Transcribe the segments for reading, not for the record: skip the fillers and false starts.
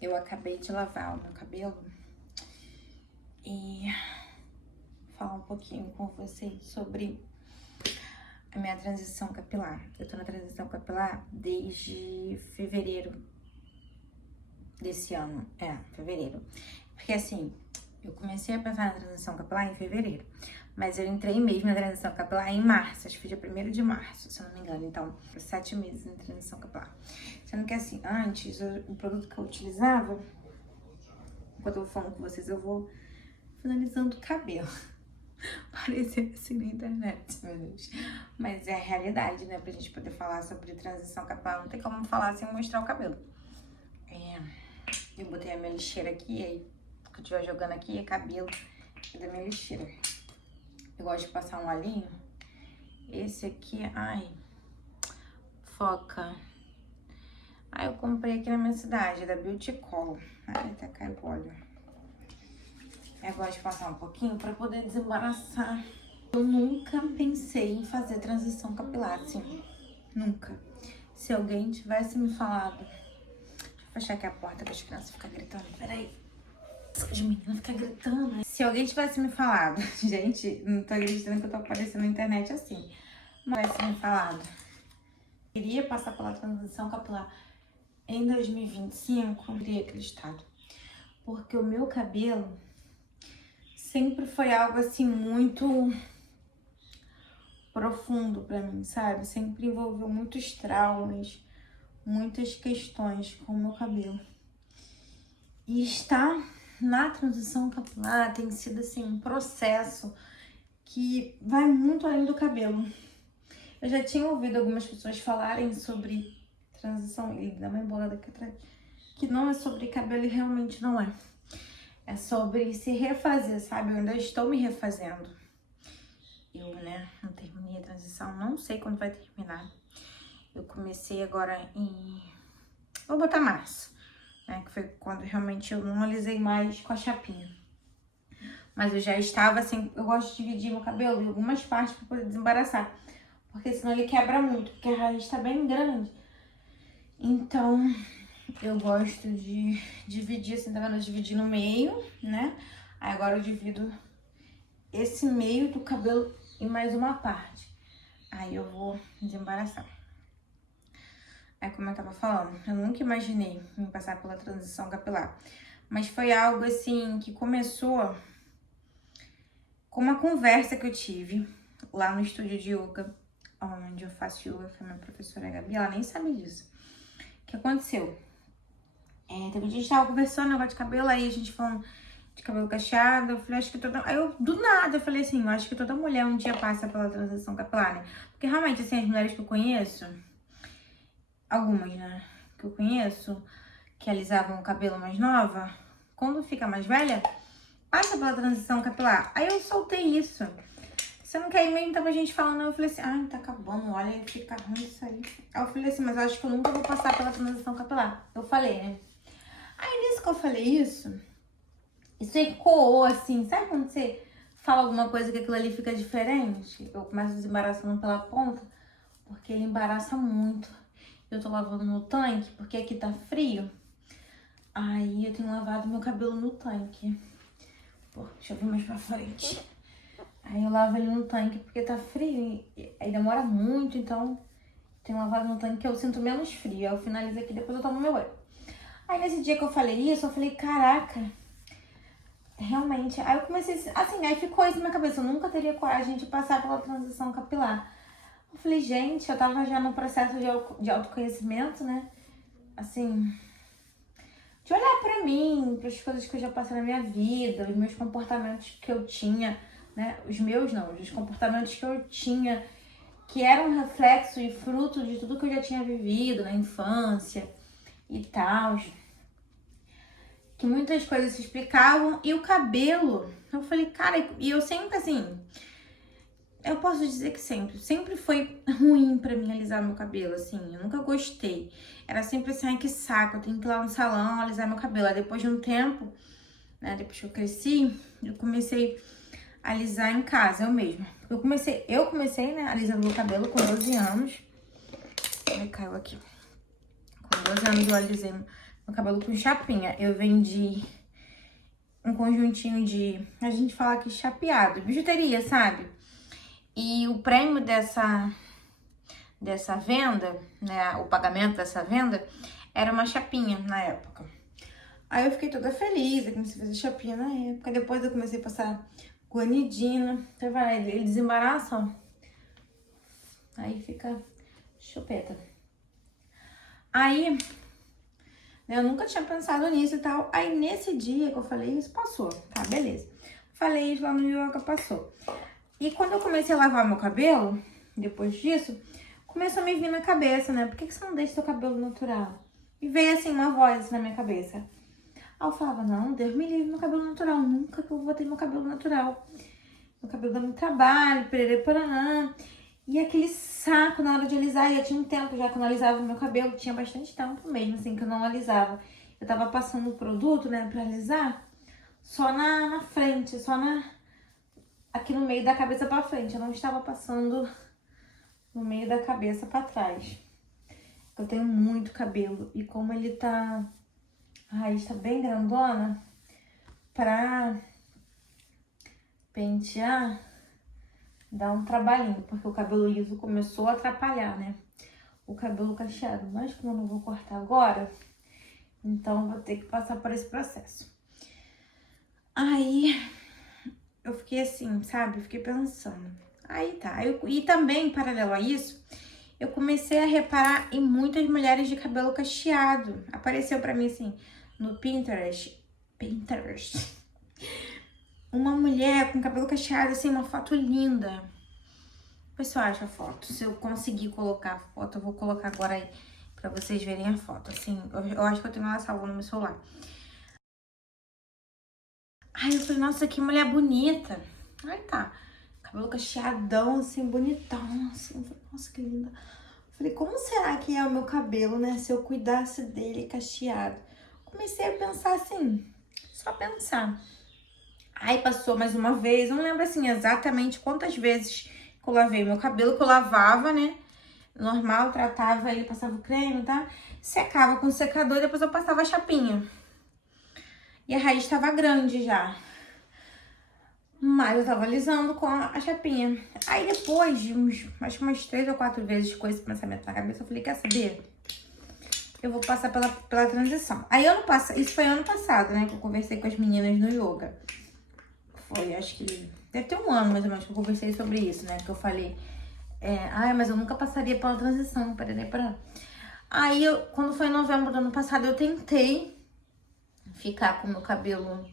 eu acabei de lavar o meu cabelo e falar um pouquinho com vocês sobre a minha transição capilar. Eu tô na transição capilar desde fevereiro desse ano. Fevereiro. Porque assim, eu comecei a pensar na transição capilar em fevereiro, mas eu entrei mesmo na transição capilar em março, acho que foi dia 1º de março, se eu não me engano. Então, 7 meses em transição capilar. Sendo que assim, antes, o produto que eu utilizava, enquanto eu vou falando com vocês, eu vou finalizando o cabelo. Parecer assim na internet, meu Deus. Mas é a realidade, né? Pra gente poder falar sobre transição capilar, não tem como falar sem mostrar o cabelo. Eu botei a minha lixeira aqui, aí o que eu estiver jogando aqui é cabelo da minha lixeira. Eu gosto de passar um olhinho. Esse aqui, foca. Eu comprei aqui na minha cidade, da Beauty Call. Tá caro o óleo. Eu gosto de passar um pouquinho pra poder desembaraçar. Eu nunca pensei em fazer transição capilar, assim. Nunca. Se alguém tivesse me falado... Deixa eu fechar aqui a porta que as crianças ficam gritando. Peraí. As meninas ficam gritando. Se alguém tivesse me falado... Gente, não tô acreditando que eu tô aparecendo na internet assim. Mas tivesse me falado... Queria passar pela transição capilar em 2025, eu teria acreditado. Porque o meu cabelo sempre foi algo assim muito profundo pra mim, sabe? Sempre envolveu muitos traumas, muitas questões com o meu cabelo. E estar na transição capilar tem sido assim um processo que vai muito além do cabelo. Eu já tinha ouvido algumas pessoas falarem sobre transição, e dá uma embolada aqui atrás, que não é sobre cabelo e realmente não é. É sobre se refazer, sabe? Eu ainda estou me refazendo. Eu, não terminei a transição, não sei quando vai terminar. Eu comecei agora em... Vou botar março, né? Que foi quando realmente eu não alisei mais com a chapinha. Mas eu já estava assim... Eu gosto de dividir meu cabelo em algumas partes para poder desembaraçar. Porque senão ele quebra muito, porque a raiz tá bem grande. Então, eu gosto de dividir, assim, tá vendo? Eu dividi no meio, né? Aí agora eu divido esse meio do cabelo em mais uma parte. Aí eu vou desembaraçar. Aí, como eu tava falando, eu nunca imaginei me passar pela transição capilar. Mas foi algo, assim, que começou com uma conversa que eu tive lá no estúdio de yoga, onde eu faço yoga, que a minha professora Gabi, ela nem sabe disso. O que aconteceu? A gente tava conversando, negócio de cabelo, aí a gente falando de cabelo cacheado, eu falei, acho que toda... Aí eu, do nada, eu falei assim, eu acho que toda mulher um dia passa pela transição capilar, né? Porque realmente, assim, as mulheres que eu conheço, algumas, né, que eu conheço, que alisavam o cabelo mais nova, quando fica mais velha, passa pela transição capilar. Aí eu soltei isso. Você não quer ir mesmo? Tava a gente falando, eu falei assim, tá acabando, olha, fica ruim isso aí. Aí eu falei assim, mas eu acho que eu nunca vou passar pela transição capilar. Eu falei, né? Aí nisso que eu falei isso ecoou assim, sabe quando você fala alguma coisa que aquilo ali fica diferente? Eu começo desembaraçando pela ponta, porque ele embaraça muito. Eu tô lavando no tanque, porque aqui tá frio. Aí eu tenho lavado meu cabelo no tanque. Deixa eu vir mais pra frente. Aí eu lavo ele no tanque porque tá frio, e aí demora muito, então tenho lavado no tanque que eu sinto menos frio. Aí eu finalizo aqui, depois eu tomo meu banho. Aí nesse dia que eu falei isso, eu falei, caraca, realmente. Aí eu comecei, assim, aí ficou isso na minha cabeça, eu nunca teria coragem de passar pela transição capilar. Eu falei, gente, eu tava já no processo de autoconhecimento, né? Assim, de olhar pra mim, pras coisas que eu já passei na minha vida, os meus comportamentos que eu tinha, né? Os meus não, os comportamentos que eu tinha, que eram reflexo e fruto de tudo que eu já tinha vivido na infância e tal. Que muitas coisas se explicavam. E o cabelo, eu falei, cara, e eu sempre assim, eu posso dizer que sempre foi ruim pra mim alisar meu cabelo, assim, eu nunca gostei. Era sempre assim, ai que saco, eu tenho que ir lá no salão alisar meu cabelo. Aí depois de um tempo, né, depois que eu cresci, eu comecei a alisar em casa, eu mesma. Eu comecei, né, alisando meu cabelo com 12 anos. Ai, caiu aqui. Com 12 anos eu alisei meu meu cabelo com chapinha. Eu vendi um conjuntinho de, a gente fala que chapeado, bijuteria, sabe? E o prêmio dessa venda, né, o pagamento dessa venda, era uma chapinha na época. Aí eu fiquei toda feliz, eu comecei a fazer chapinha na época. Depois eu comecei a passar guanidina. Então vai, ele desembaraça, ó. Aí fica chupeta. Aí, né, eu nunca tinha pensado nisso e tal. Aí nesse dia que eu falei isso, passou. Tá, beleza. Falei isso lá no yoga, passou. E quando eu comecei a lavar meu cabelo, depois disso, começou a me vir na cabeça, né? Por que você não deixa seu cabelo natural? E veio assim uma voz assim, na minha cabeça. Aí eu falava, não, Deus me livre, meu cabelo natural. Nunca que eu vou ter meu cabelo natural. Meu cabelo dá muito trabalho, pererê, paranã. E aquele saco na hora de alisar. E eu tinha um tempo já que eu não alisava o meu cabelo. Tinha bastante tempo mesmo, assim, que eu não alisava. Eu tava passando o produto, né, pra alisar, só na frente, aqui no meio da cabeça pra frente. Eu não estava passando no meio da cabeça pra trás. Eu tenho muito cabelo. E como ele tá... A raiz tá bem grandona, pra pentear, dá um trabalhinho. Porque o cabelo liso começou a atrapalhar, né? O cabelo cacheado. Mas como eu não vou cortar agora, então eu vou ter que passar por esse processo. Aí eu fiquei assim, sabe? Fiquei pensando. Aí tá. E também, em paralelo a isso, eu comecei a reparar em muitas mulheres de cabelo cacheado. Apareceu pra mim assim, no Pinterest. Uma mulher com cabelo cacheado, assim, uma foto linda. Depois se eu acho a foto. Se eu conseguir colocar a foto, eu vou colocar agora aí pra vocês verem a foto. Assim, eu acho que eu tenho ela salva no meu celular. Aí eu falei, nossa, que mulher bonita. Aí tá. Cabelo cacheadão, assim, bonitão, assim. Eu falei, nossa, que linda. Eu falei, como será que é o meu cabelo, né? Se eu cuidasse dele cacheado. Comecei a pensar assim, só pensar. Aí passou mais uma vez, não lembro assim exatamente quantas vezes que eu lavei meu cabelo, que eu lavava, né? Normal, tratava ele, passava o creme, tá? Secava com o secador e depois eu passava a chapinha. E a raiz tava grande já. Mas eu tava alisando com a chapinha. Aí depois de acho que umas 3 ou 4 vezes com esse pensamento na cabeça, eu falei, quer saber? Eu vou passar pela transição. Aí isso foi ano passado, né? Que eu conversei com as meninas no yoga. Foi, acho que deve ter um ano mais ou menos que eu conversei sobre isso, né? Que eu falei, mas eu nunca passaria pela transição, para. Aí, quando foi em novembro do ano passado, eu tentei ficar com o meu cabelo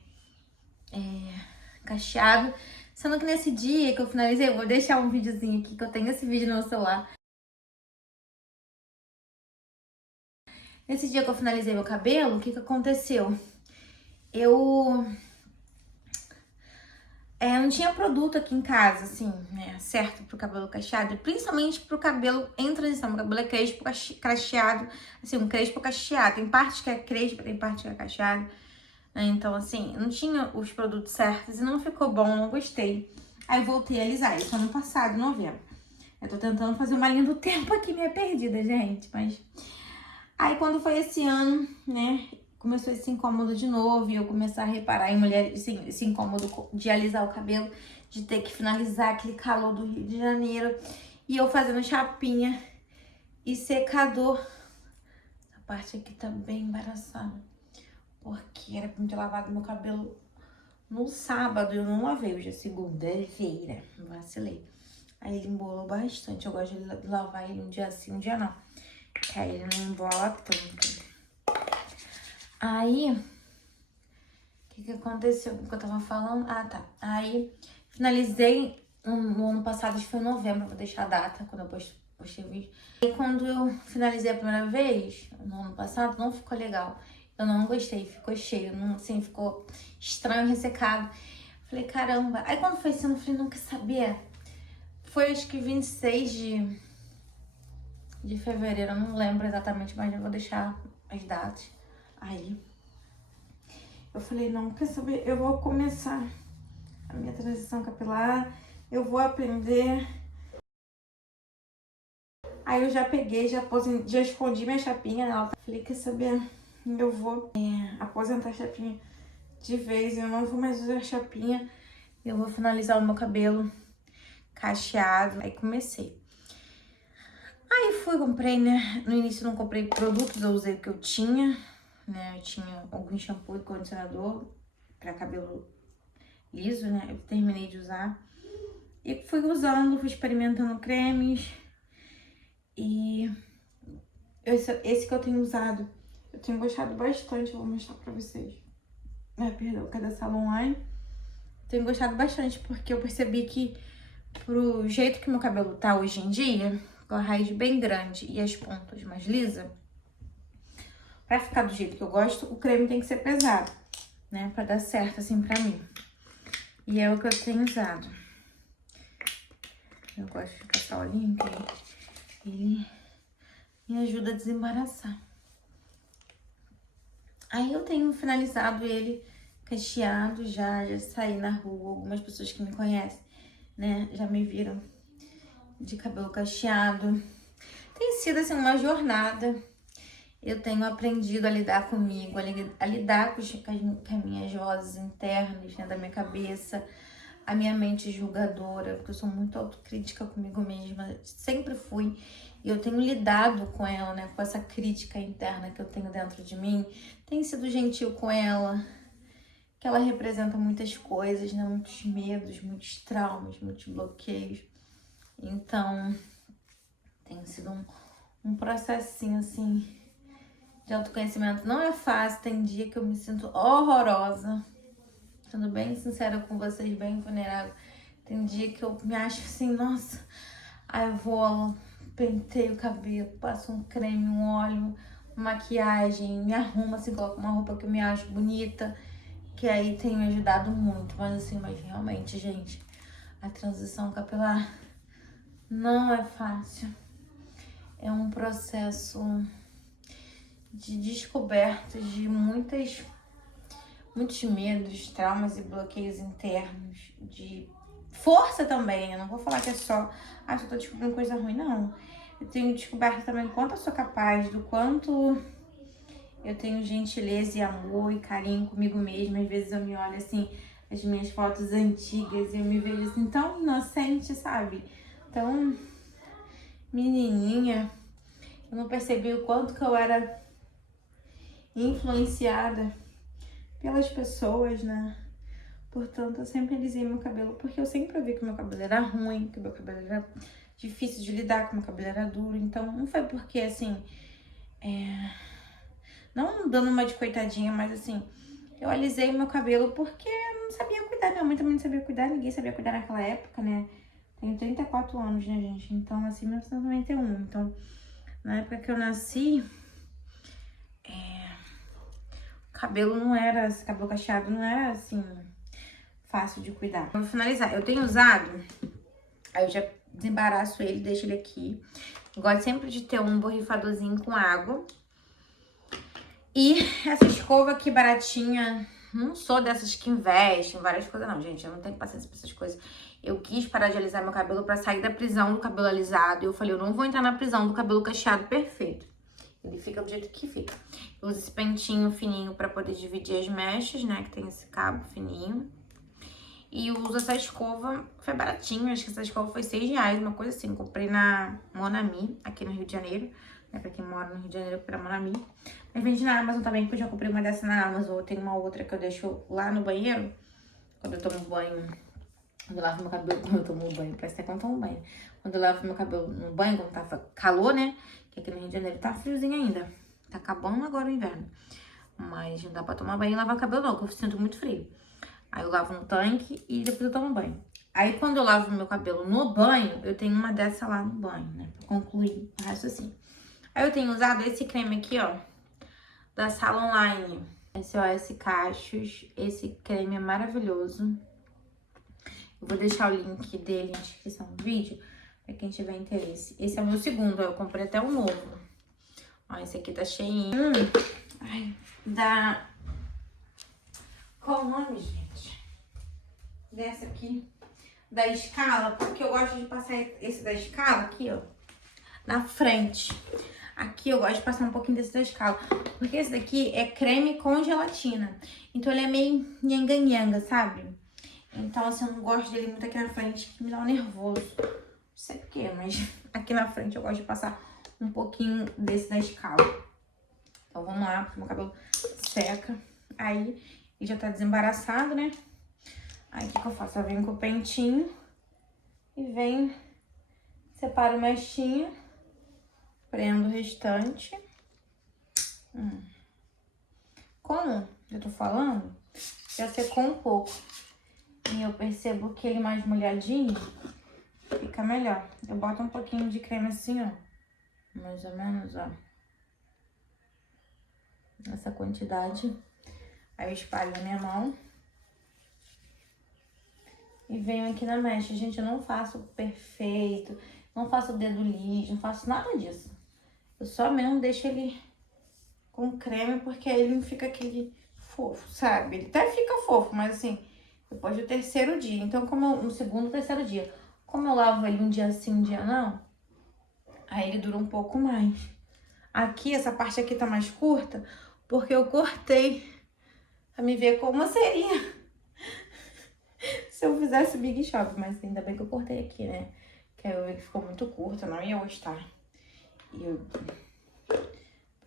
cacheado. Sendo que nesse dia que eu finalizei, eu vou deixar um videozinho aqui, que eu tenho esse vídeo no meu celular. Nesse dia que eu finalizei meu cabelo, o que aconteceu? Eu não tinha produto aqui em casa, assim, né, certo pro cabelo cacheado, principalmente pro cabelo em transição. Meu cabelo é crespo cacheado, assim, um crespo cacheado. Tem parte que é crespo, tem parte que é cacheado, né? Então, assim, não tinha os produtos certos e não ficou bom, não gostei. Aí voltei a alisar, isso ano passado, em novembro. Eu tô tentando fazer uma linha do tempo aqui, meio perdida, gente, mas... Aí, quando foi esse ano, né, começou esse incômodo de novo e eu comecei a reparar em mulheres, assim, esse incômodo de alisar o cabelo, de ter que finalizar aquele calor do Rio de Janeiro. E eu fazendo chapinha e secador. Essa parte aqui tá bem embaraçada, porque era pra eu ter lavado meu cabelo no sábado e eu não lavei. Hoje é segunda-feira, vacilei. Aí ele embolou bastante. Eu gosto de lavar ele um dia sim, um dia não. Que aí ele não embola tanto. Aí, o que aconteceu? O que eu tava falando? Ah, tá. Aí, finalizei no ano passado, acho que foi em novembro, vou deixar a data, quando eu postei o vídeo. E quando eu finalizei a primeira vez, no ano passado, não ficou legal. Eu não gostei, ficou cheio, não, assim, ficou estranho, ressecado. Falei, caramba. Aí, quando foi assim, eu falei, não quer saber? Foi, acho que 26 de fevereiro, eu não lembro exatamente, mas eu vou deixar as datas. Aí, eu falei, não, quer saber? Eu vou começar a minha transição capilar, eu vou aprender. Aí eu já peguei, já escondi minha chapinha nela. Falei, quer saber? eu vou aposentar a chapinha de vez. Eu não vou mais usar chapinha. Eu vou finalizar o meu cabelo cacheado. Aí comecei. Aí comprei, né? No início eu não comprei produtos, eu usei o que eu tinha, né? Eu tinha algum shampoo e condicionador pra cabelo liso, né? Eu terminei de usar. E fui usando, fui experimentando cremes. E esse que eu tenho usado, eu tenho gostado bastante, eu vou mostrar pra vocês. Perdão, que é da Salon Online. Tenho gostado bastante porque eu percebi que pro jeito que meu cabelo tá hoje em dia, com a raiz bem grande e as pontas mais lisas, pra ficar do jeito que eu gosto, o creme tem que ser pesado, né? Pra dar certo assim pra mim. E é o que eu tenho usado. Eu gosto de passar olhinho, que ele me ajuda a desembaraçar. Aí eu tenho finalizado ele cacheado, já saí na rua. Algumas pessoas que me conhecem, né, já me viram de cabelo cacheado. Tem sido, assim, uma jornada. Eu tenho aprendido a lidar comigo, a lidar com as minhas vozes internas, né, da minha cabeça, a minha mente julgadora, porque eu sou muito autocrítica comigo mesma, sempre fui. E eu tenho lidado com ela, né, com essa crítica interna que eu tenho dentro de mim. Tenho sido gentil com ela, que ela representa muitas coisas, né, muitos medos, muitos traumas, muitos bloqueios. Então, tem sido um processinho, assim, de autoconhecimento. Não é fácil, tem dia que eu me sinto horrorosa. Sendo bem sincera com vocês, bem vulnerável. Tem dia que eu me acho assim, nossa, aí eu vou, penteio o cabelo, passo um creme, um óleo, maquiagem, me arrumo assim, coloco uma roupa que eu me acho bonita, que aí tem me ajudado muito. Mas assim, realmente, gente, a transição capilar não é fácil. É um processo de descoberta de muitos medos, traumas e bloqueios internos, de força também. Eu não vou falar que é só, eu tô descobrindo coisa ruim, não. Eu tenho descoberto também o quanto eu sou capaz, do quanto eu tenho gentileza e amor e carinho comigo mesma. Às vezes eu me olho assim, as minhas fotos antigas, e eu me vejo assim tão inocente, sabe? Tão menininha. Eu não percebi o quanto que eu era influenciada pelas pessoas, né? Portanto, eu sempre alisei meu cabelo, porque eu sempre ouvi que meu cabelo era ruim, que meu cabelo era difícil de lidar, que meu cabelo era duro. Então, não foi porque, assim, não dando uma de coitadinha, mas assim, eu alisei meu cabelo porque eu não sabia cuidar. Minha mãe também não sabia cuidar, ninguém sabia cuidar naquela época, né? Tenho 34 anos, né, gente? Então, assim, 1991. Então, na época que eu nasci, cabelo não era, esse cabelo cacheado não era, assim, fácil de cuidar. Vou finalizar. Eu tenho usado, aí eu já desembaraço ele, deixo ele aqui. Gosto sempre de ter um borrifadorzinho com água. E essa escova aqui baratinha, não sou dessas que investem em várias coisas, não, gente. Eu não tenho paciência pra essas coisas. Eu quis parar de alisar meu cabelo pra sair da prisão do cabelo alisado. E eu falei, eu não vou entrar na prisão do cabelo cacheado perfeito. Ele fica do jeito que fica. Eu uso esse pentinho fininho pra poder dividir as mechas, né? Que tem esse cabo fininho. E eu uso essa escova, foi baratinho, acho que essa escova foi R$6, uma coisa assim. Comprei na Monami, aqui no Rio de Janeiro. Né, pra quem mora no Rio de Janeiro, pra Monami. Mas vende na Amazon também, porque eu já comprei uma dessa na Amazon. Tem uma outra que eu deixo lá no banheiro, quando eu tomo banho. Quando eu lavo meu cabelo, quando eu tomo banho, parece até quando eu tomo banho. Quando eu lavo meu cabelo no banho, quando tava calor, né? Que aqui no Rio de Janeiro tá friozinho ainda. Tá acabando agora o inverno. Mas não dá pra tomar banho e lavar cabelo não, porque eu sinto muito frio. Aí eu lavo no tanque e depois eu tomo banho. Aí quando eu lavo meu cabelo no banho, eu tenho uma dessa lá no banho, né? Pra concluir o raciocínio. Aí eu tenho usado esse creme aqui, ó, da Salon Online. SOS Cachos. Esse creme é maravilhoso. Eu vou deixar o link dele na descrição do vídeo, pra quem tiver interesse. Esse é o meu segundo, eu comprei até um novo. Ó, esse aqui tá cheinho. Qual o nome, gente? Dessa aqui. Da Escala, porque eu gosto de passar esse da Escala aqui, ó, na frente. Aqui eu gosto de passar um pouquinho desse da Escala, porque esse daqui é creme com gelatina. Então ele é meio nhanga-nhanga, sabe? Então assim, eu não gosto dele muito aqui na frente, que me dá um nervoso. Não sei porquê, mas aqui na frente eu gosto de passar um pouquinho desse da Escala. Então vamos lá, porque meu cabelo seca. Aí ele já tá desembaraçado, né? Aí o que eu faço? Eu venho com o pentinho e venho, separo o mechinho, prendo o restante. Como eu tô falando, já secou um pouco. E eu percebo que ele mais molhadinho fica melhor. Eu boto um pouquinho de creme assim, ó. Mais ou menos, ó. Essa quantidade. Aí eu espalho na minha mão. E venho aqui na mecha. Gente, eu não faço perfeito. Não faço o dedo liso. Não faço nada disso. Eu só mesmo deixo ele com creme. Porque aí ele não fica aquele fofo, sabe? Ele até fica fofo, mas assim, depois do terceiro dia. Então, no segundo, terceiro dia. Como eu lavo ele um dia sim, um dia não, aí ele dura um pouco mais. Aqui, essa parte aqui tá mais curta, porque eu cortei pra me ver como seria se eu fizesse Big Shop. Mas ainda bem que eu cortei aqui, né? Que aí eu vi que ficou muito curta, não ia gostar. E eu vou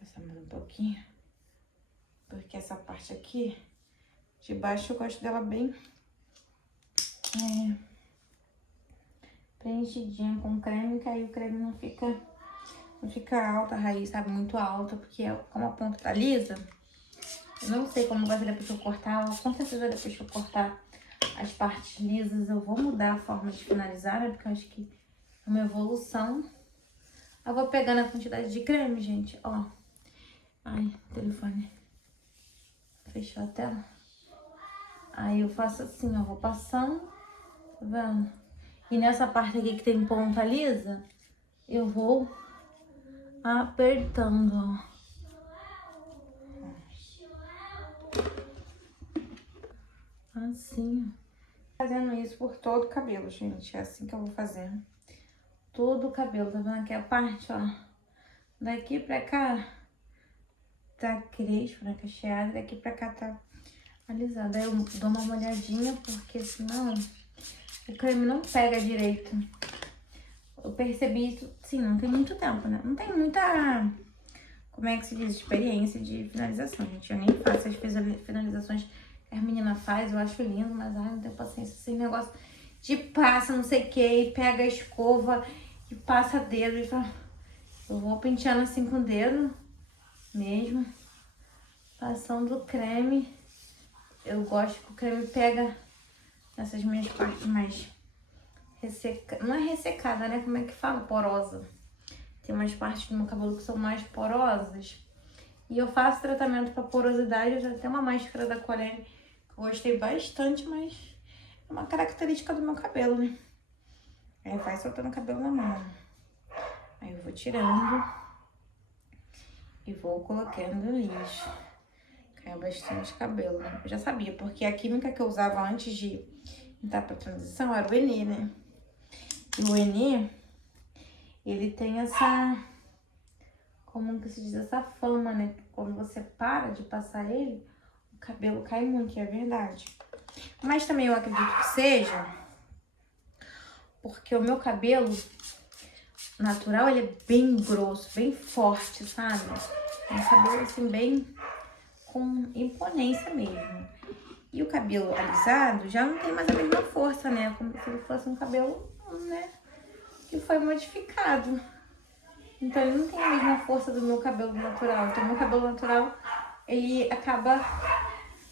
passar mais um pouquinho. Porque essa parte aqui, de baixo, eu gosto dela bem preenchidinha com creme, que aí o creme não fica alta a raiz, sabe? Muito alta, porque como a ponta tá lisa, eu não sei como vai ser depois que eu cortar. Com certeza depois que eu cortar as partes lisas, eu vou mudar a forma de finalizar, né? Porque eu acho que é uma evolução. Eu vou pegando a quantidade de creme, gente, ó. Ai, telefone. Fechou a tela. Aí eu faço assim, ó, vou passando, tá vendo? E nessa parte aqui que tem ponta lisa, eu vou apertando, ó. Assim, fazendo isso por todo o cabelo, gente. É assim que eu vou fazer. Todo o cabelo, tá vendo aqui a parte, ó. Daqui pra cá tá crespo, né, cacheado. Daqui pra cá tá alisado. Aí eu dou uma molhadinha, porque senão o creme não pega direito. Eu percebi isso, sim, não tem muito tempo, né? Não tem muita, como é que se diz, experiência de finalização, gente. Eu nem faço as finalizações que as meninas fazem, eu acho lindo, mas ai, não tenho paciência. Esse negócio de passa, não sei o que, e pega a escova e passa dedo e fala... Eu vou penteando assim com o dedo mesmo, passando o creme. Eu gosto que o creme pega nessas minhas partes mais ressecadas. Não é ressecada, né? Como é que fala? Porosa. Tem umas partes do meu cabelo que são mais porosas. E eu faço tratamento para porosidade. Eu já tenho uma máscara da Colene que eu gostei bastante, mas é uma característica do meu cabelo, né? Aí vai soltando o cabelo na mão. Aí eu vou tirando e vou colocando no lixo. Caiu bastante cabelo, né? Eu já sabia, porque a química que eu usava antes de entrar pra transição era o Enê, né? E o Enê, ele tem essa... Como que se diz? Essa fama, né? Quando você para de passar ele, o cabelo cai muito, é verdade. Mas também eu acredito que seja porque o meu cabelo natural, ele é bem grosso, bem forte, sabe? É um cabelo, assim, bem com imponência mesmo. E o cabelo alisado já não tem mais a mesma força, né? Como se ele fosse um cabelo, né? Que foi modificado. Então, ele não tem a mesma força do meu cabelo natural. Então, o meu cabelo natural, ele acaba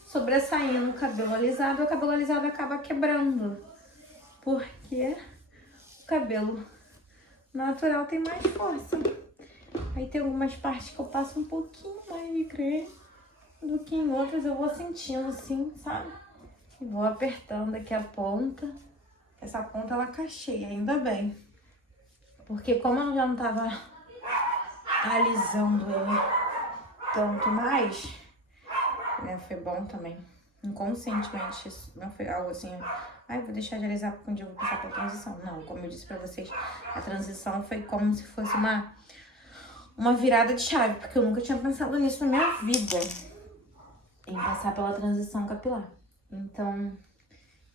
sobressaindo o cabelo alisado. E o cabelo alisado acaba quebrando. Porque o cabelo natural tem mais força. Aí tem algumas partes que eu passo um pouquinho mais de creme do que em outras. Eu vou sentindo assim, sabe? E vou apertando aqui a ponta. Essa ponta ela cacheia, ainda bem. Porque como eu já não tava alisando ele tanto mais, né? Foi bom também. Inconscientemente, isso não foi algo assim... Ai, vou deixar de alisar porque um dia eu vou passar pra transição. Não, como eu disse pra vocês, a transição foi como se fosse uma virada de chave, porque eu nunca tinha pensado nisso na minha vida, em passar pela transição capilar. Então,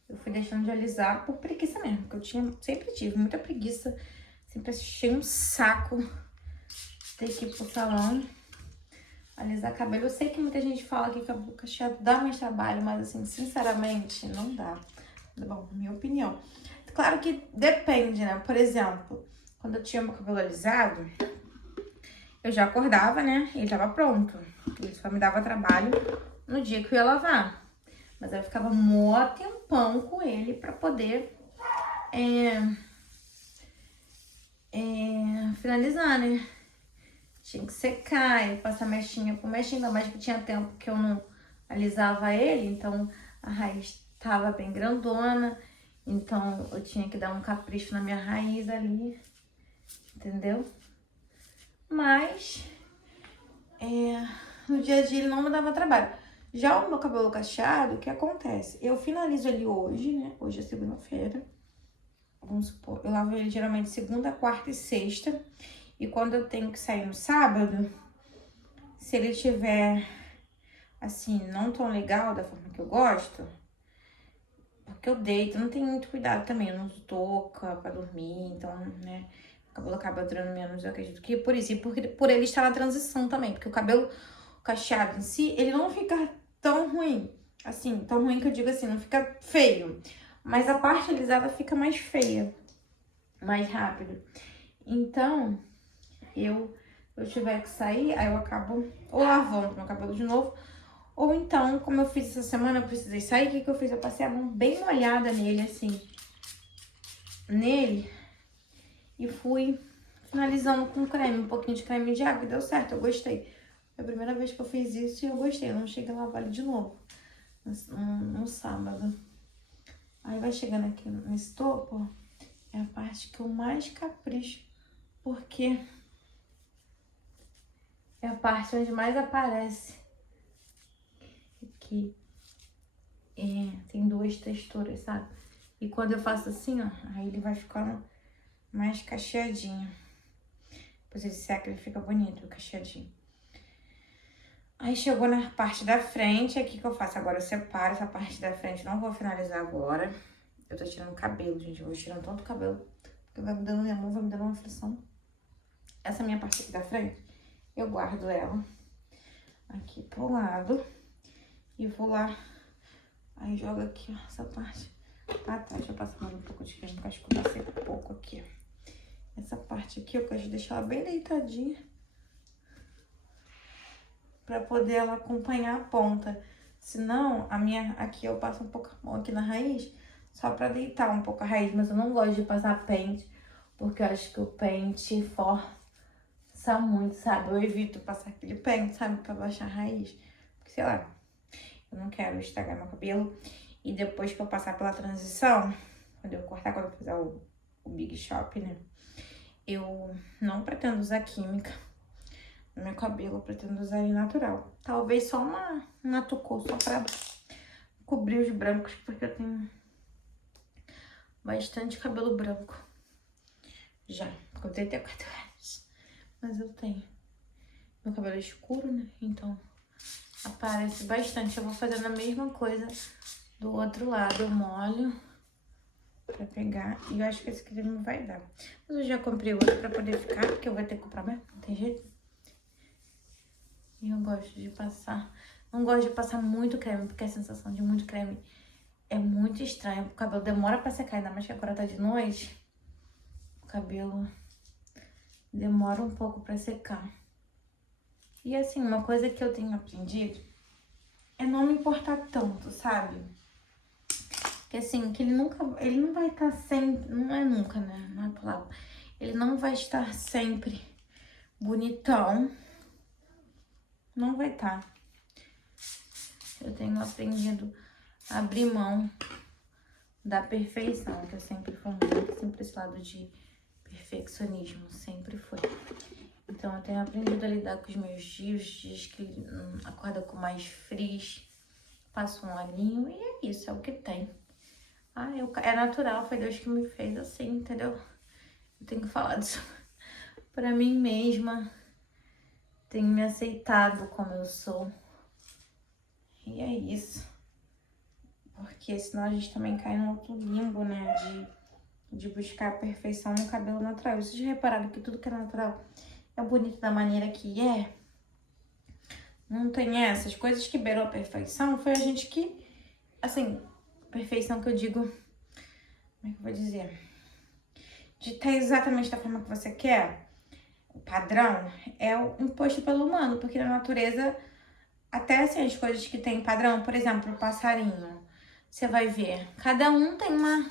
eu fui deixando de alisar por preguiça mesmo, porque eu sempre tive muita preguiça, sempre achei um saco ter que ir pro salão alisar cabelo. Eu sei que muita gente fala que cabelo cacheado dá mais trabalho, mas assim, sinceramente, não dá. Bom, minha opinião. Claro que depende, né? Por exemplo, quando eu tinha meu cabelo alisado, eu já acordava, né? E ele tava pronto. Ele só me dava trabalho no dia que eu ia lavar. Mas eu ficava mó tempão com ele pra poder finalizar, né? Tinha que secar e passar mechinha por mechinha, ainda mais que tinha tempo que eu não alisava ele, então a raiz tava bem grandona, então eu tinha que dar um capricho na minha raiz ali, entendeu? Mas no dia a dia ele não me dava trabalho. Já o meu cabelo cacheado, o que acontece? Eu finalizo ele hoje, né? Hoje é segunda-feira. Vamos supor, eu lavo ele geralmente segunda, quarta e sexta. E quando eu tenho que sair no sábado, se ele tiver, assim, não tão legal da forma que eu gosto, porque eu deito, não tenho muito cuidado também, eu não uso touca pra dormir, então, né, o cabelo acaba durando menos, eu acredito que por isso, e por ele estar na transição também, porque o cabelo cacheado em si, ele não fica tão ruim, assim, tão ruim que eu digo assim, não fica feio, mas a parte alisada fica mais feia, mais rápido. Então, eu tiver que sair, aí eu acabo ou lavando meu cabelo de novo, ou então, como eu fiz essa semana, eu precisei sair, o que eu fiz? Eu passei a mão bem molhada nele, assim, e fui finalizando com creme, um pouquinho de creme de água, e deu certo, eu gostei. Foi a primeira vez que eu fiz isso e eu gostei, eu não cheguei a lavar ele de novo, no sábado. Aí vai chegando aqui nesse topo, ó, é a parte que eu mais capricho, porque é a parte onde mais aparece. Aqui tem duas texturas, sabe? E quando eu faço assim, ó, aí ele vai ficando mais cacheadinho. Depois ele seca, ele fica bonito, cacheadinho. Aí chegou na parte da frente, aqui que eu faço agora, eu separo essa parte da frente, não vou finalizar agora. Eu tô tirando o cabelo, gente, eu vou tirando tanto o cabelo, porque vai me dando minha mão, vai me dando uma aflição. Essa minha parte aqui da frente, eu guardo ela aqui pro lado e vou lá. Aí joga aqui, ó, essa parte. Ah, tá, deixa eu passar mais um pouco de creme, acho que eu passei pouco aqui, ó. Essa parte aqui eu gosto de deixar ela bem deitadinha, pra poder ela acompanhar a ponta. Senão, aqui eu passo um pouco a mão aqui na raiz, só pra deitar um pouco a raiz. Mas eu não gosto de passar pente, porque eu acho que o pente força muito, sabe? Eu evito passar aquele pente, sabe? Pra baixar a raiz. Porque, sei lá, eu não quero estragar meu cabelo. E depois que eu passar pela transição, quando eu cortar, quando eu fizer o Big Shop, né? Eu não pretendo usar química no meu cabelo, eu pretendo usar ele natural. Talvez só uma tucô, só pra cobrir os brancos, porque eu tenho bastante cabelo branco. Já, com 34 anos. Mas eu tenho. Meu cabelo é escuro, né? Então aparece bastante. Eu vou fazendo a mesma coisa do outro lado. Eu molho pra pegar. E eu acho que esse creme vai dar. Mas eu já comprei outro pra poder ficar, porque eu vou ter que comprar mesmo. Não tem jeito. E eu gosto de passar. Não gosto de passar muito creme, porque a sensação de muito creme é muito estranha. O cabelo demora pra secar, ainda mais que agora tá de noite. O cabelo demora um pouco pra secar. E assim, uma coisa que eu tenho aprendido é não me importar tanto, sabe? Que assim, que ele não vai estar sempre, não é nunca, né? Não é a palavra. Ele não vai estar sempre bonitão. Não vai estar. Eu tenho aprendido a abrir mão da perfeição, que eu sempre fui muito, sempre esse lado de perfeccionismo, sempre foi. Então eu tenho aprendido a lidar com os meus dias que ele acorda com mais frizz, passo um olhinho e é isso, é o que tem. É natural, foi Deus que me fez assim, entendeu? Eu tenho que falar disso pra mim mesma, tenho me aceitado como eu sou. E é isso. Porque senão a gente também cai no outro limbo, né? De buscar a perfeição no cabelo natural. Vocês já repararam que tudo que é natural é bonito da maneira que é? Não tem essas coisas que beiram a perfeição. Foi a gente que, assim, perfeição que eu digo, como é que eu vou dizer? De estar exatamente da forma que você quer. O padrão é o imposto pelo humano, porque na natureza, até assim, as coisas que tem padrão, por exemplo, o passarinho, você vai ver, cada um tem uma,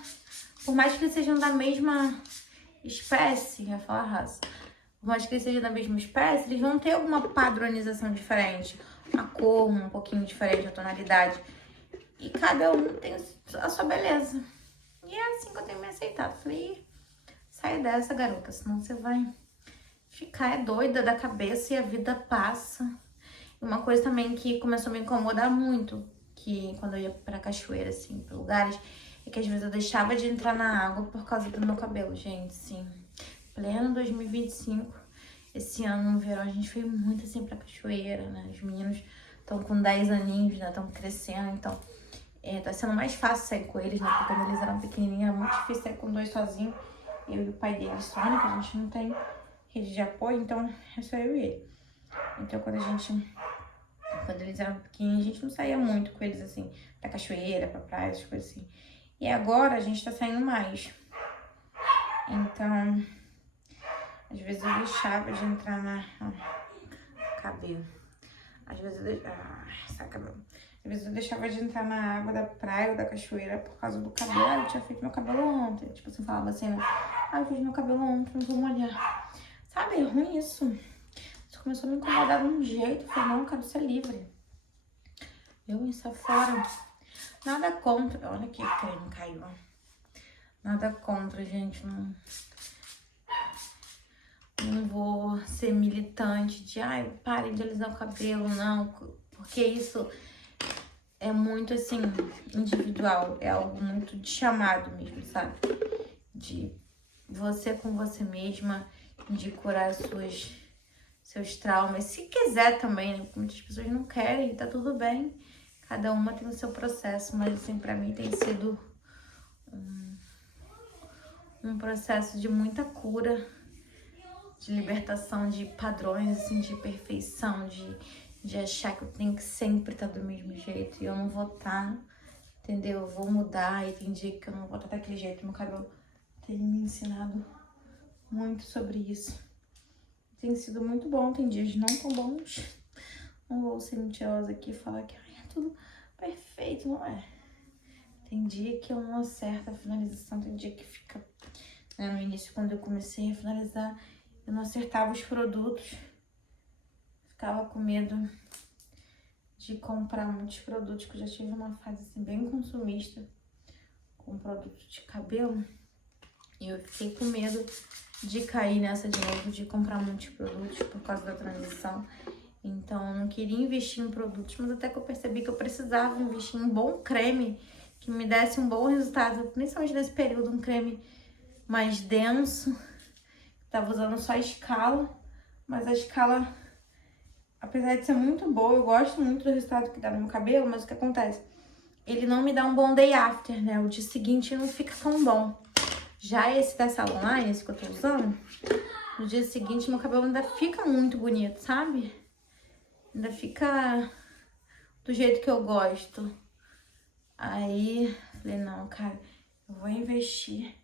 por mais que eles sejam da mesma espécie, ia falar raça, por mais que eles sejam da mesma espécie, eles vão ter alguma padronização diferente, a cor um pouquinho diferente, a tonalidade, e cada um tem a sua beleza. E é assim que eu tenho me aceitado. Falei, sai dessa, garota, senão você vai ficar doida da cabeça e a vida passa. E uma coisa também que começou a me incomodar muito, que quando eu ia pra cachoeira, assim, pra lugares, é que às vezes eu deixava de entrar na água por causa do meu cabelo, gente, sim. Pleno 2025, esse ano no verão a gente foi muito assim pra cachoeira, né? Os meninos estão com 10 aninhos, né? Estão crescendo, então tá sendo mais fácil sair com eles, né? Porque quando eles eram pequenininhos era muito difícil sair com dois sozinhos. Eu e o pai deles, Sônia, que a gente não tem rede de apoio, então é só eu e ele. Então quando eles eram pequenos, a gente não saía muito com eles assim, pra cachoeira, pra praia, essas coisas assim. E agora a gente tá saindo mais. Então, às vezes eu deixava de entrar na... cabelo. Às vezes eu deixava... cabelo. Às vezes eu deixava de entrar na água da praia ou da cachoeira por causa do cabelo. Ah, eu tinha feito meu cabelo ontem. Tipo, você falava assim, né? Ah, eu fiz meu cabelo ontem, não vou molhar. Sabe, é ruim isso. Isso começou a me incomodar de um jeito. Eu falei, não, eu quero ser livre. Eu ia sair fora. Nada contra. Olha que creme caiu. Nada contra, gente. Não vou ser militante de, ai, parem de alisar o cabelo, não. Porque isso é muito, assim, individual. É algo muito de chamado mesmo, sabe? De você com você mesma, de curar seus traumas. Se quiser também, né? Porque muitas pessoas não querem, tá tudo bem. Cada uma tem o seu processo, mas assim, pra mim tem sido um processo de muita cura, de libertação de padrões, assim, de perfeição, de achar que eu tenho que sempre estar do mesmo jeito e eu não vou estar, entendeu? Eu vou mudar e tem dia que eu não vou estar daquele jeito. Meu cabelo tem me ensinado muito sobre isso. Tem sido muito bom, tem dias não tão bons. Não vou ser mentirosa aqui e falar que ai, é tudo perfeito, não é? Tem dia que eu não acerto a finalização, tem dia que fica... Né, no início, quando eu comecei a finalizar, eu não acertava os produtos. Ficava com medo de comprar muitos produtos, que eu já tive uma fase assim, bem consumista com produto de cabelo. E eu fiquei com medo de cair nessa de novo, de comprar muitos produtos por causa da transição. Então, eu não queria investir em produtos, mas até que eu percebi que eu precisava investir em um bom creme que me desse um bom resultado, principalmente nesse período, um creme mais denso. Tava usando só a escala, mas a escala, apesar de ser muito boa, eu gosto muito do resultado que dá no meu cabelo, mas o que acontece? Ele não me dá um bom day after, né? O dia seguinte não fica tão bom. Já esse da Salon Line, esse que eu tô usando, no dia seguinte meu cabelo ainda fica muito bonito, sabe? Ainda fica do jeito que eu gosto. Aí, falei, não, cara, eu vou investir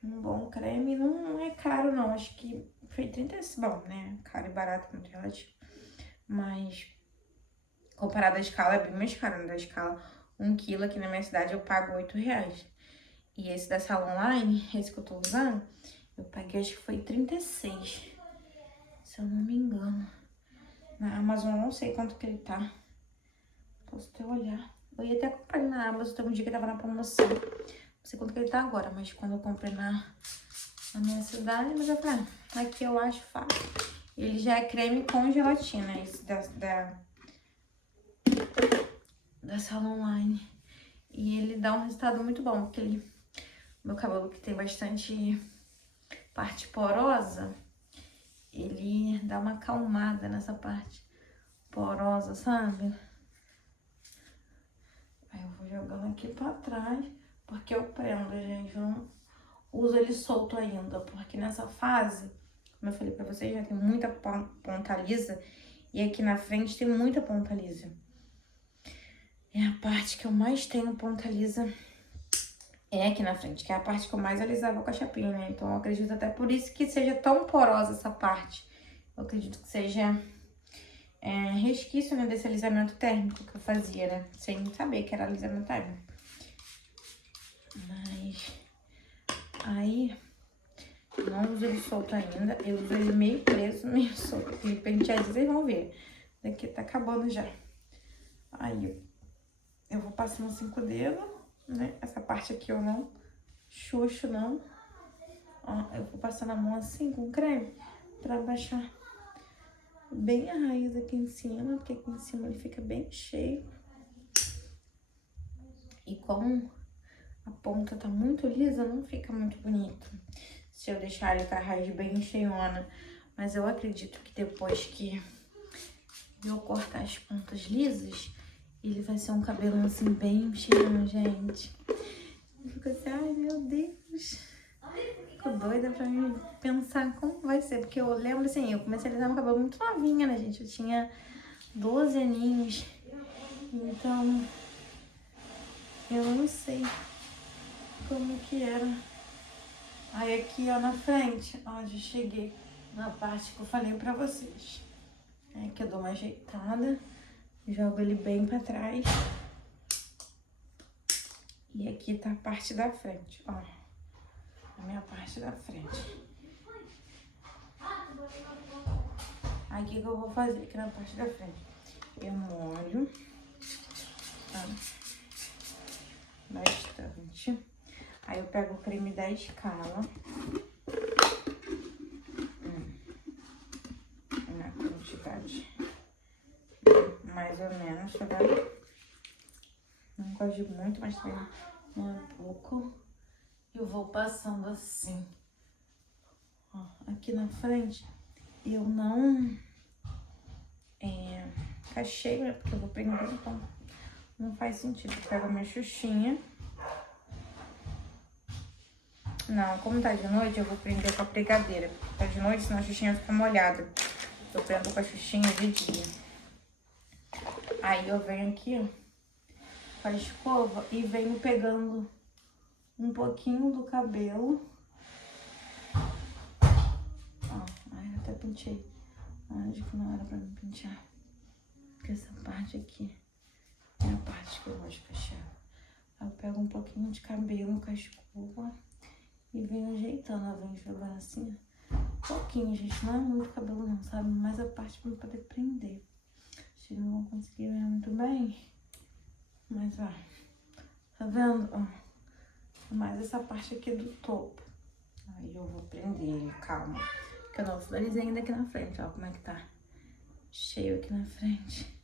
num bom creme. Não é caro, não. Acho que foi 35, bom, né? Caro e barato, muito relativo. Mas, comparado à escala, é bem mais caro, né? Da escala 1 quilo aqui na minha cidade eu pago R$8. E esse da Salon Line, esse que eu tô usando, eu paguei, acho que foi 36, se eu não me engano. Na Amazon eu não sei quanto que ele tá. Posso até olhar. Eu ia até comprar ele na Amazon, tem um dia que tava na promoção. Não sei quanto que ele tá agora, mas quando eu comprei na minha cidade, mas eu falei, aqui eu acho fácil. Ele já é creme com gelatina, esse da Salon Line. E ele dá um resultado muito bom, porque meu cabelo que tem bastante parte porosa, ele dá uma acalmada nessa parte porosa, sabe? Aí eu vou jogando aqui pra trás, porque eu prendo, gente. Eu não uso ele solto ainda, porque nessa fase, como eu falei pra vocês, já tem muita ponta lisa. E aqui na frente tem muita ponta lisa. É a parte que eu mais tenho ponta lisa. É aqui na frente, que é a parte que eu mais alisava com a chapinha, né? Então eu acredito até por isso que seja tão porosa essa parte. Eu acredito que seja resquício, né, desse alisamento térmico que eu fazia, né? Sem saber que era alisamento térmico. Mas aí, não uso ele solto ainda. Eu uso ele meio preso, meio solto. Aquele penteadinho, vocês vão ver. Daqui tá acabando já. Aí eu vou passando assim com o dedo, né? Essa parte aqui eu não xuxo, não. Ó, eu vou passando a mão assim com creme pra baixar bem a raiz aqui em cima, porque aqui em cima ele fica bem cheio. E como a ponta tá muito lisa, não fica muito bonito se eu deixar ele com a raiz bem cheiona. Mas eu acredito que depois que eu cortar as pontas lisas, ele vai ser um cabelo assim bem cheião, gente. Eu fico assim, ai meu Deus. Fico doida pra mim pensar como vai ser. Porque eu lembro assim, eu comecei a alisar meu cabelo muito novinha, né, gente? Eu tinha 12 aninhos. Então, eu não sei como que era. Aí aqui, ó, na frente, ó, já cheguei na parte que eu falei pra vocês. Aí que eu dou uma ajeitada, jogo ele bem pra trás. E aqui tá a parte da frente, ó. A minha parte da frente. Aí o que eu vou fazer aqui na parte da frente? Eu molho, tá? Bastante. Aí eu pego o creme da Escala. Na quantidade mais ou menos, tá vendo? Não gosto de muito, mas também não é pouco. Eu vou passando assim. Ó, aqui na frente, eu não cacheio, né? Porque eu vou prender, então não faz sentido. Eu pego a minha xuxinha. Não, como tá de noite, eu vou prender com a pregadeira. Tá de noite, senão a xuxinha fica molhada. Eu prendo com a xuxinha de dia. Aí eu venho aqui, ó, com a escova e venho pegando um pouquinho do cabelo. Ó, ai, eu até pentei. Acho que não era pra me pentear. Porque essa parte aqui é a parte que eu gosto de fechar. Aí eu pego um pouquinho de cabelo com a escova e venho ajeitando. Eu venho jogando assim, pouquinho, gente. Não é muito cabelo não, sabe? Mas a parte pra eu poder prender. Vocês não vão conseguir ver muito bem. Mas, ó. Tá vendo? Ó. Mais essa parte aqui do topo. Aí eu vou prender ele, calma. Porque eu não finalizei ainda aqui na frente, ó. Como é que tá cheio aqui na frente.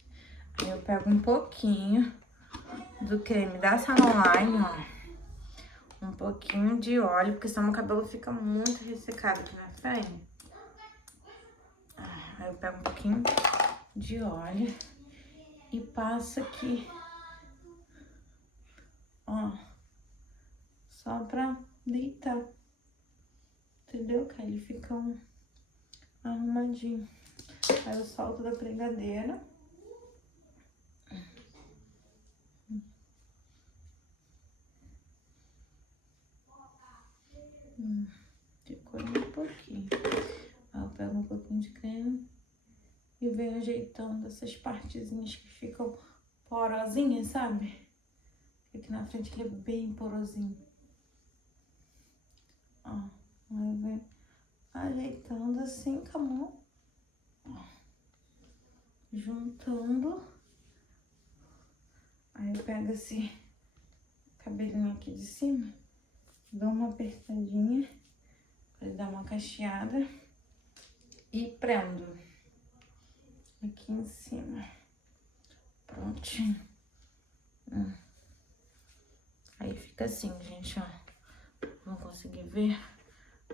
Aí eu pego um pouquinho do creme da Salon Line, ó. Um pouquinho de óleo, porque senão meu cabelo fica muito ressecado aqui na frente. Aí eu pego um pouquinho de óleo e passo aqui, ó, só pra deitar, entendeu? Que aí ele fica arrumadinho. Aí eu solto da pregadeira. Ficou um pouquinho. Aí eu pego um pouquinho de creme e venho ajeitando essas partezinhas que ficam porosinhas, sabe? Aqui na frente ele é bem porosinho. Ó, aí eu venho ajeitando assim com a mão. Ó, juntando. Aí eu pego esse cabelinho aqui de cima, dou uma apertadinha pra ele dar uma cacheada e prendo aqui em cima. Prontinho. Aí fica assim, gente, ó. Não consegui ver,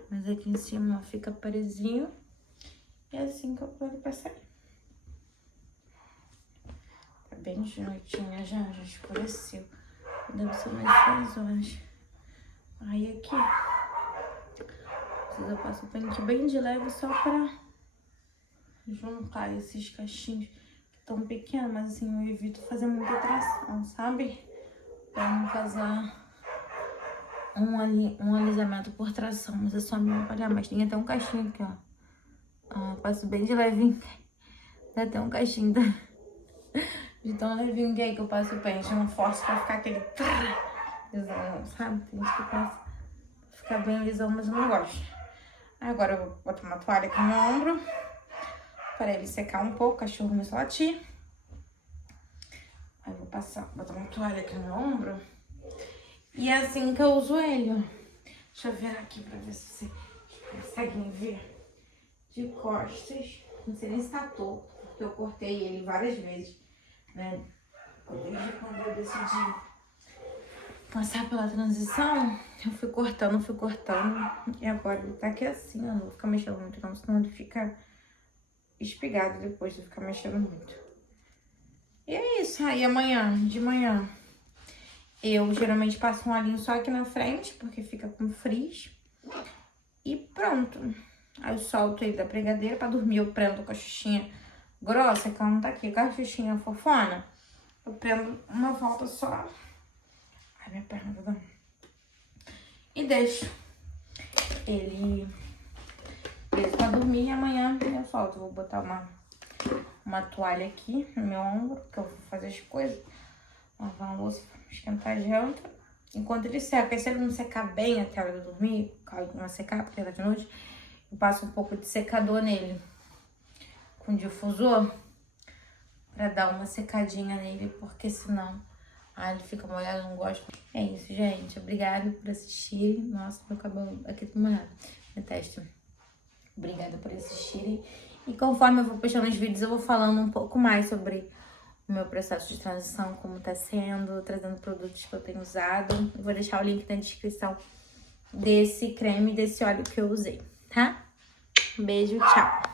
mas aqui em cima ó, fica presinho. E é assim que eu vou pra sair. Tá bem de noitinha já escureceu. Deve ser umas 6 horas. Aí aqui, eu passo o pente bem de leve só pra juntar esses cachinhos que estão pequenos, mas assim, eu evito fazer muita tração, sabe? Pra não causar um alisamento por tração, mas é só me atrapalhar. Mas tem até um cachinho aqui, ó. Passo bem de levinho. Tem até um cachinho de tão levinho que é que eu passo o pente. Eu não forço pra ficar aquele lisão, sabe? Tem gente que passa pra ficar bem lisão, mas eu não gosto. Agora eu vou botar uma toalha aqui no meu ombro para ele secar um pouco, o cachorro começou a latir. Aí eu vou botar uma toalha aqui no meu ombro. E é assim que eu uso ele, ó. Deixa eu ver aqui pra ver se vocês conseguem ver. De costas. Não sei nem se tá torto, porque eu cortei ele várias vezes, né? Desde quando eu decidi passar pela transição, eu fui cortando. E agora ele tá aqui assim, ó. Não vou ficar mexendo muito não, senão ele fica espigado depois de ficar mexendo muito. E é isso. Aí de manhã, eu geralmente passo um olhinho só aqui na frente, porque fica com frizz. E pronto. Aí eu solto ele da pregadeira pra dormir. Eu prendo com a xuxinha grossa, que ela não tá aqui. Com a xuxinha fofona, eu prendo uma volta só. Ai, minha perna tá dando. E deixo ele preso pra dormir. E amanhã eu solto. Vou botar uma toalha aqui no meu ombro, que eu vou fazer as coisas. Lavar a louça, esquentar a janta. Enquanto ele seca. E se ele não secar bem até a hora de dormir, não secar, porque era de noite, eu passo um pouco de secador nele com difusor pra dar uma secadinha nele, porque senão ele fica molhado, eu não gosto. É isso, gente. Obrigada por assistirem. Nossa, meu cabelo aqui tá molhado. Minha testa. Obrigada por assistirem. E conforme eu vou postando os vídeos, eu vou falando um pouco mais sobre o meu processo de transição, como tá sendo, trazendo produtos que eu tenho usado. Eu vou deixar o link na descrição desse creme, desse óleo que eu usei, tá? Um beijo, tchau!